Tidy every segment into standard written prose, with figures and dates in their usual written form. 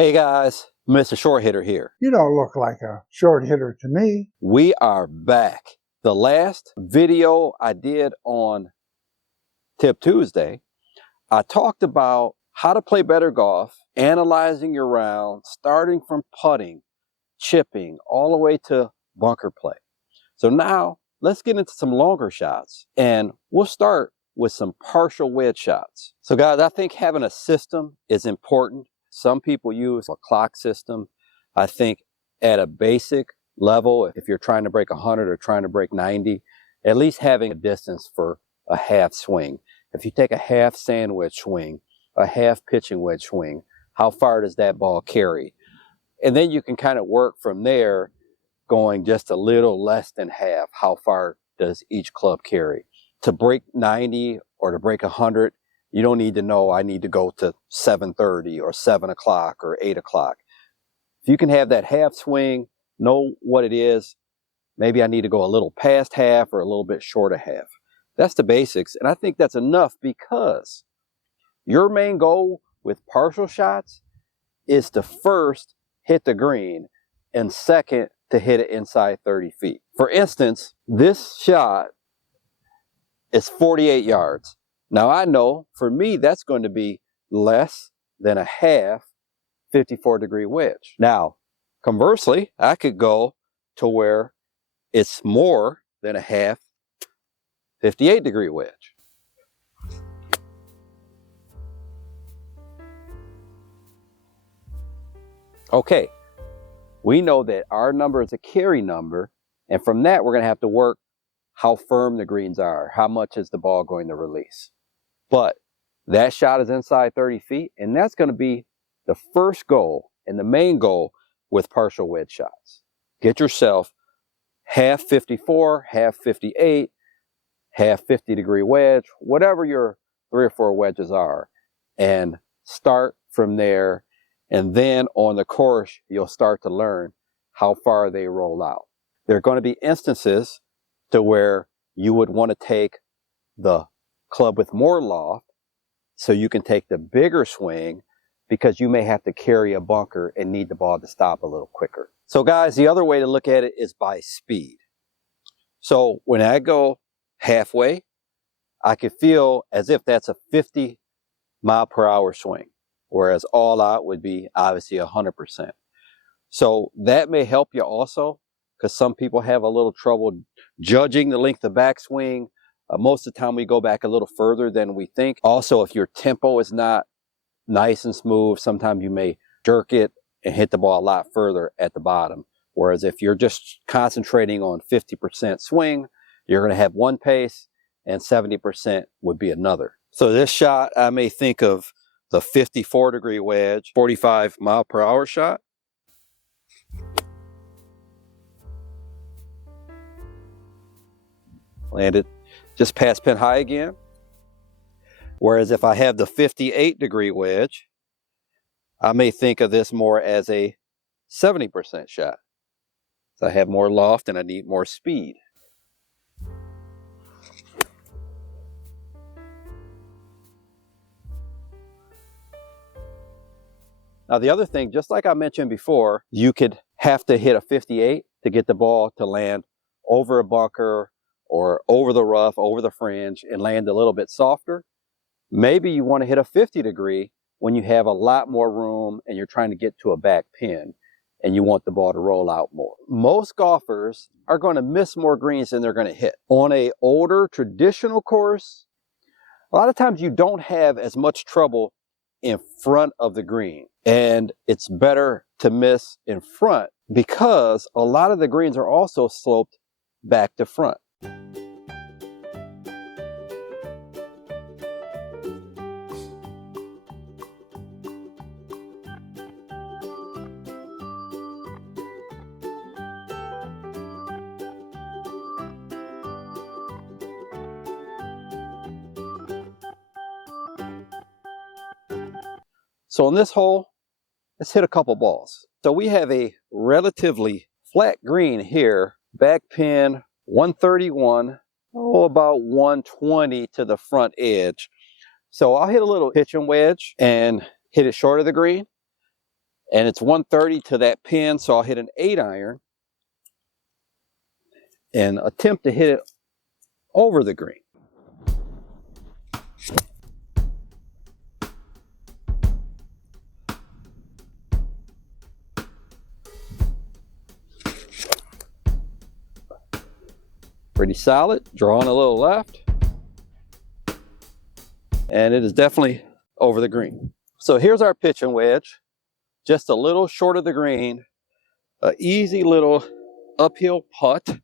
Hey guys, Mr. Short Hitter here. You don't look like a short hitter to me. We are back. The last video I did on Tip Tuesday, I talked about how to play better golf, analyzing your round, starting from putting, chipping, all the way to bunker play. So now let's get into some longer shots, and we'll start with some partial wedge shots. So guys, I think having a system is important. Some people use a clock system. I think at a basic level, if you're trying to break 100 or trying to break 90, at least having a distance for a half swing. If you take a half sand wedge swing, a half pitching wedge swing, how far does that ball carry? And then you can kind of work from there, going just a little less than half. How far does each club carry? To break 90 or to break 100, you don't need to know I need to go to 7:30 or 7 o'clock or 8 o'clock. If you can have that half swing, know what it is. Maybe I need to go a little past half or a little bit short of half. That's the basics. And I think that's enough, because your main goal with partial shots is to first hit the green and second to hit it inside 30 feet. For instance, this shot is 48 yards. Now I know for me that's going to be less than a half 54-degree wedge. Now, conversely, I could go to where it's more than a half 58-degree wedge. Okay, we know that our number is a carry number, and from that we're going to have to work how firm the greens are, how much is the ball going to release. But that shot is inside 30 feet, and that's going to be the first goal and the main goal with partial wedge shots. Get yourself half 54, half 58, half 50-degree wedge, whatever your 3 or 4 wedges are, and start from there. And then on the course, you'll start to learn how far they roll out. There are going to be instances to where you would want to take the club with more loft, so you can take the bigger swing, because you may have to carry a bunker and need the ball to stop a little quicker. So guys, the other way to look at it is by speed. So when I go halfway, I can feel as if that's a 50-mile-per-hour swing, whereas all out would be obviously 100%. So that may help you also, because some people have a little trouble judging the length of backswing. Most of the time we go back a little further than we think. Also, if your tempo is not nice and smooth, sometimes you may jerk it and hit the ball a lot further at the bottom. Whereas if you're just concentrating on 50% swing, you're going to have one pace and 70% would be another. So this shot, I may think of the 54-degree wedge, 45-mile-per-hour shot. Landed just past pin high again. Whereas if I have the 58-degree wedge, I may think of this more as a 70% shot. So I have more loft and I need more speed. Now the other thing, just like I mentioned before, you could have to hit a 58 to get the ball to land over a bunker or over the rough, over the fringe, and land a little bit softer. Maybe you want to hit a 50-degree when you have a lot more room and you're trying to get to a back pin and you want the ball to roll out more. Most golfers are going to miss more greens than they're going to hit. On an older traditional course, a lot of times you don't have as much trouble in front of the green, and it's better to miss in front because a lot of the greens are also sloped back to front. So on this hole, let's hit a couple balls. So we have a relatively flat green here, back pin 131, about 120 to the front edge. So I'll hit a little pitch and wedge and hit it short of the green. And it's 130 to that pin, so I'll hit an 8-iron and attempt to hit it over the green. Pretty solid, drawing a little left. And it is definitely over the green. So here's our pitching wedge, just a little short of the green, an easy little uphill putt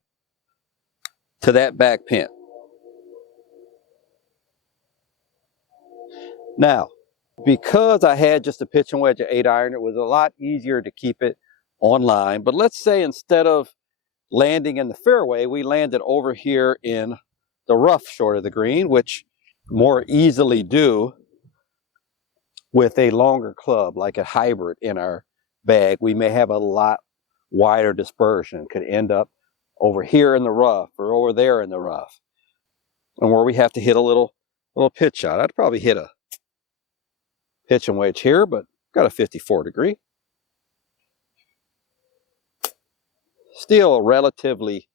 to that back pin. Now, because I had just a pitching wedge at 8-iron, it was a lot easier to keep it on line. But let's say instead of landing in the fairway, we landed over here in the rough short of the green, which more easily do with a longer club, like a hybrid in our bag. We may have a lot wider dispersion, could end up over here in the rough or over there in the rough, and where we have to hit a little pitch shot. I'd probably hit a pitching wedge here, but got a 54 degree. Still a relatively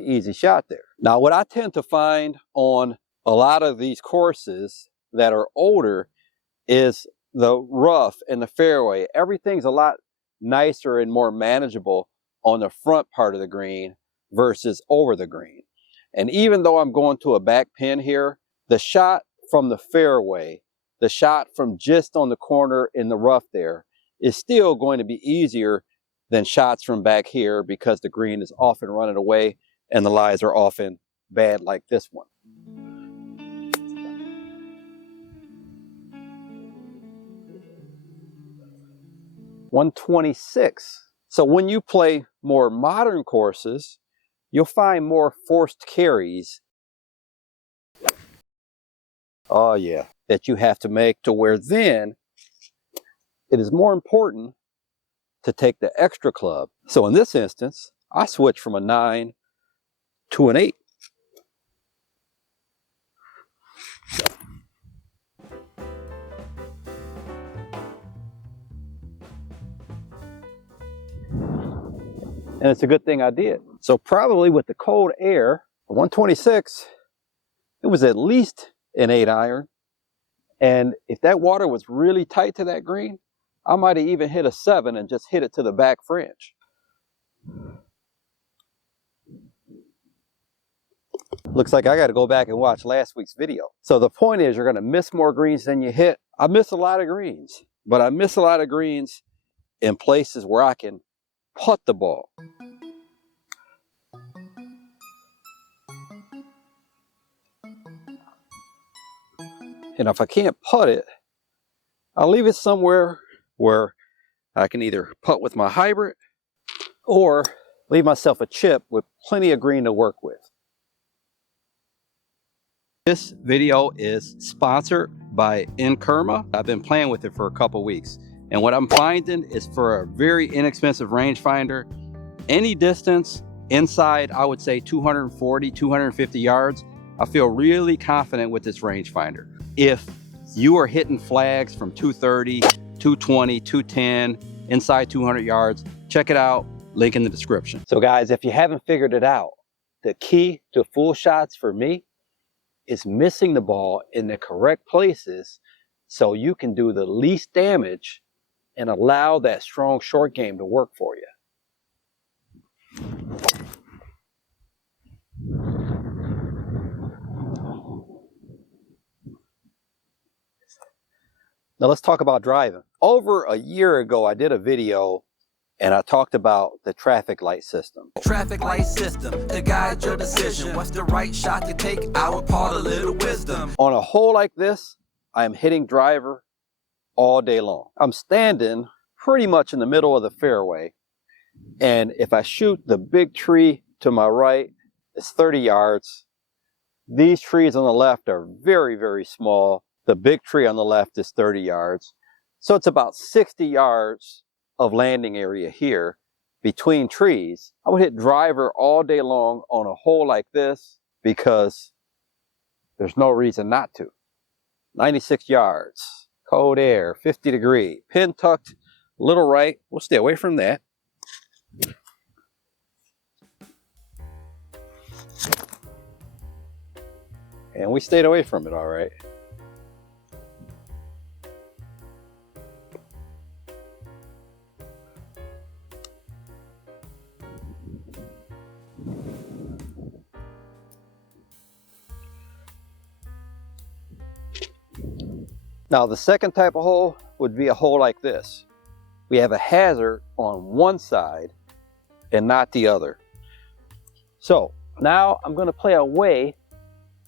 easy shot there. Now, what I tend to find on a lot of these courses that are older is the rough and the fairway. Everything's a lot nicer and more manageable on the front part of the green versus over the green. And even though I'm going to a back pin here, the shot from the fairway, the shot from just on the corner in the rough there, is still going to be easier than shots from back here, because the green is often running away and the lies are often bad, like this one. .126. So when you play more modern courses, you'll find more forced carries. Oh yeah, that you have to make, to where then it is more important to take the extra club. So in this instance, I switch from a 9 to an 8. And it's a good thing I did. So probably with the cold air, the 126, it was at least an 8-iron. And if that water was really tight to that green, I might have even hit a 7 and just hit it to the back fringe. Looks like I got to go back and watch last week's video. So the point is, you're going to miss more greens than you hit. I miss a lot of greens, but I miss a lot of greens in places where I can putt the ball. And if I can't putt it, I'll leave it somewhere where I can either putt with my hybrid or leave myself a chip with plenty of green to work with. This video is sponsored by Inkerma. I've been playing with it for a couple weeks, and what I'm finding is, for a very inexpensive rangefinder, any distance inside, I would say 240, 250 yards, I feel really confident with this rangefinder. If you are hitting flags from 230, 220, 210, inside 200 yards, check it out, link in the description. So guys, if you haven't figured it out, the key to full shots for me is missing the ball in the correct places so you can do the least damage and allow that strong short game to work for you. Now let's talk about driving. Over a year ago, I did a video and I talked about the traffic light system. Traffic light system to guide your decision. What's the right shot to take? Our part, a little wisdom. On a hole like this, I am hitting driver all day long. I'm standing pretty much in the middle of the fairway, and if I shoot the big tree to my right, it's 30 yards. These trees on the left are very, very small. The big tree on the left is 30 yards. So it's about 60 yards of landing area here between trees. I would hit driver all day long on a hole like this because there's no reason not to. 96 yards. Cold air, 50 degree. Pin tucked, little right. We'll stay away from that. And we stayed away from it all right. Now the second type of hole would be a hole like this. We have a hazard on one side and not the other. So now I'm going to play away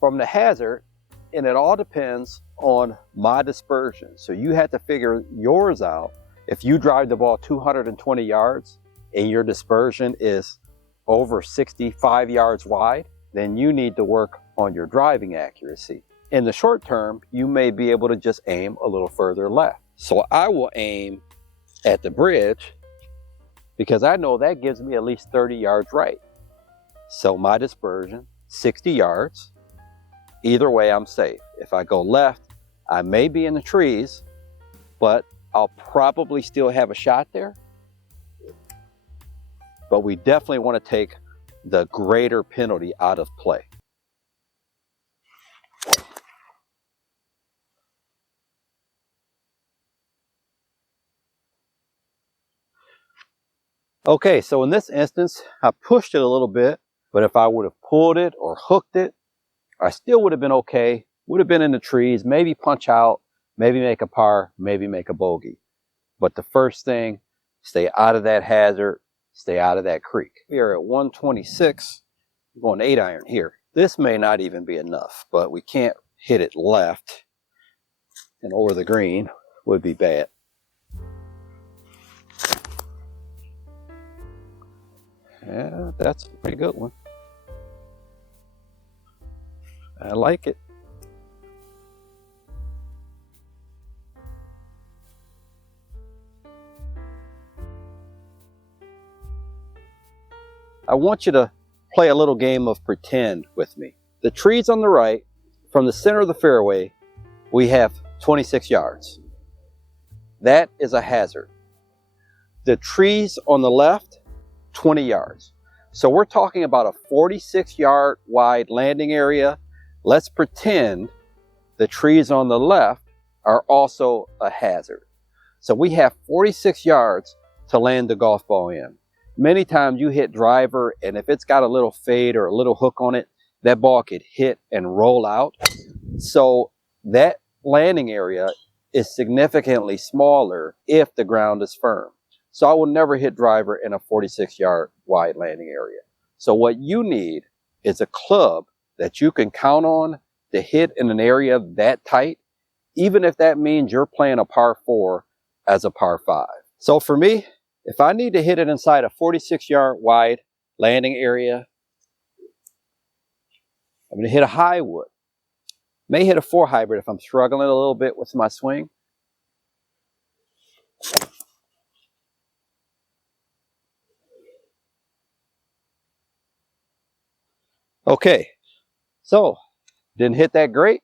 from the hazard, and it all depends on my dispersion. So you have to figure yours out. If you drive the ball 220 yards and your dispersion is over 65 yards wide, then you need to work on your driving accuracy. In the short term, you may be able to just aim a little further left. So I will aim at the bridge because I know that gives me at least 30 yards right. So my dispersion, 60 yards. Either way, I'm safe. If I go left, I may be in the trees, but I'll probably still have a shot there. But we definitely want to take the greater penalty out of play. Okay, so in this instance, I pushed it a little bit, but if I would have pulled it or hooked it, I still would have been okay. Would have been in the trees, maybe punch out, maybe make a par, maybe make a bogey. But the first thing, stay out of that hazard, stay out of that creek. We are at 126, I'm going 8-iron here. This may not even be enough, but we can't hit it left, and over the green would be bad. Yeah, that's a pretty good one. I like it. I want you to play a little game of pretend with me. The trees on the right, from the center of the fairway, we have 26 yards. That is a hazard. The trees on the left, 20 yards. So we're talking about a 46-yard wide landing area. Let's pretend the trees on the left are also a hazard. So we have 46 yards to land the golf ball in. Many times you hit driver, and if it's got a little fade or a little hook on it, that ball could hit and roll out. So that landing area is significantly smaller if the ground is firm. So I will never hit driver in a 46-yard wide landing area. So what you need is a club that you can count on to hit in an area that tight, even if that means you're playing a par 4 as a par 5. So for me, if I need to hit it inside a 46-yard wide landing area, I'm going to hit a high wood. May hit a 4 hybrid if I'm struggling a little bit with my swing. Okay, so didn't hit that great,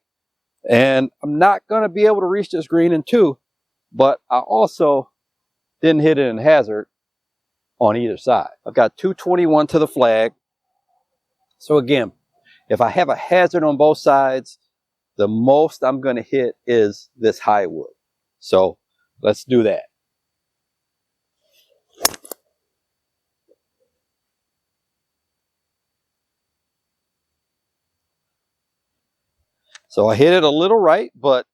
and I'm not going to be able to reach this green in 2, but I also didn't hit it in hazard on either side. I've got 221 to the flag. So again, if I have a hazard on both sides, the most I'm going to hit is this high wood. So let's do that. So I hit it a little right, but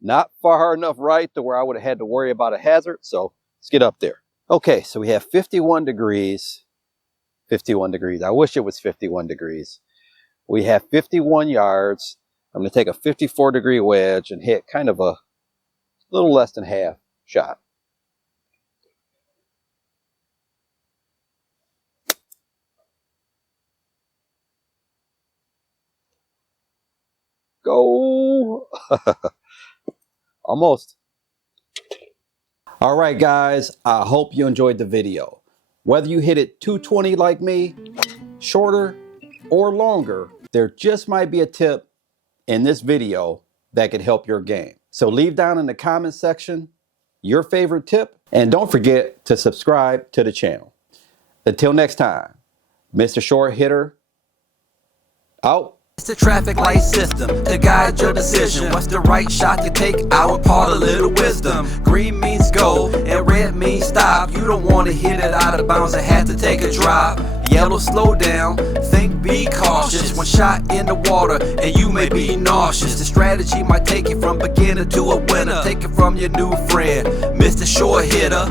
not far enough right to where I would have had to worry about a hazard. So let's get up there. Okay, so we have 51 degrees. 51 degrees. I wish it was 51 degrees. We have 51 yards. I'm going to take a 54-degree wedge and hit kind of a little less than half shot. Go! Almost. All right, guys, I hope you enjoyed the video. Whether you hit it 220 like me, shorter, or longer, there just might be a tip in this video that could help your game. So leave down in the comments section your favorite tip, and don't forget to subscribe to the channel. Until next time, Mr. Short Hitter, out. It's the traffic light system to guide your decision. What's the right shot to take? Our part, a little wisdom. Green means go and red means stop. You don't want to hit it out of bounds and have to take a drop. Yellow, slow down. Think, be cautious. One shot in the water and you may be nauseous. The strategy might take you from beginner to a winner. Take it from your new friend, Mr. Short Hitter.